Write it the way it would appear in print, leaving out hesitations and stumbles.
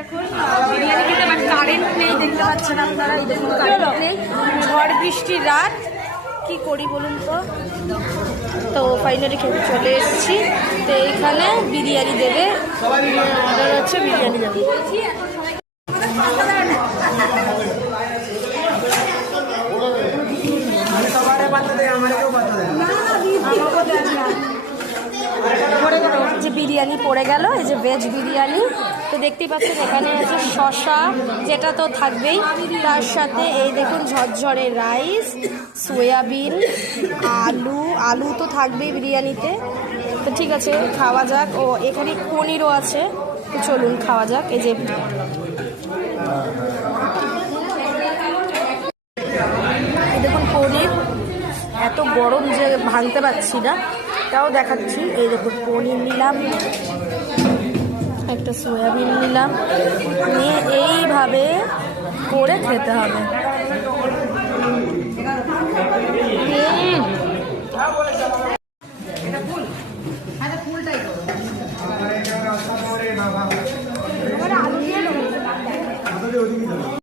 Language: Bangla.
এখন বিরিয়ানি খেতে, বাট কারেন্ট নেই, দেখতে পাচ্ছেন আপনারা। এই দেখুন কারেন্ট নেই, ঝড় বৃষ্টির রাত, কি করি বলুন তো। তো ফাইনালি খেতে চলে এসেছি। তো এইখানে বিরিয়ানি দেবে, অর্ডার হচ্ছে বিরিয়ানি দেবে। যে বিরিয়ানি পড়ে গেল, এই যে ভেজ বিরিয়ানি। তো দেখতেই পাচ্ছেন এখানে আছে শসা, যেটা তো থাকবেই, তার সাথে এই দেখুন ঝরঝরে রাইস, সয়াবিন, আলু তো থাকবেই বিরিয়ানিতে। তো ঠিক আছে, খাওয়া যাক। ও এখানে পনিরও আছে, তো চলুন খাওয়া যাক। এই যে দেখুন পনির, এত গরম যে ভাঙতে পারছি না, তাও দেখাচ্ছি। এই দেখুন পনির নিলাম, একটা সয়াবিন নিলাম, নিয়ে এইভাবে করে খেতে হবে।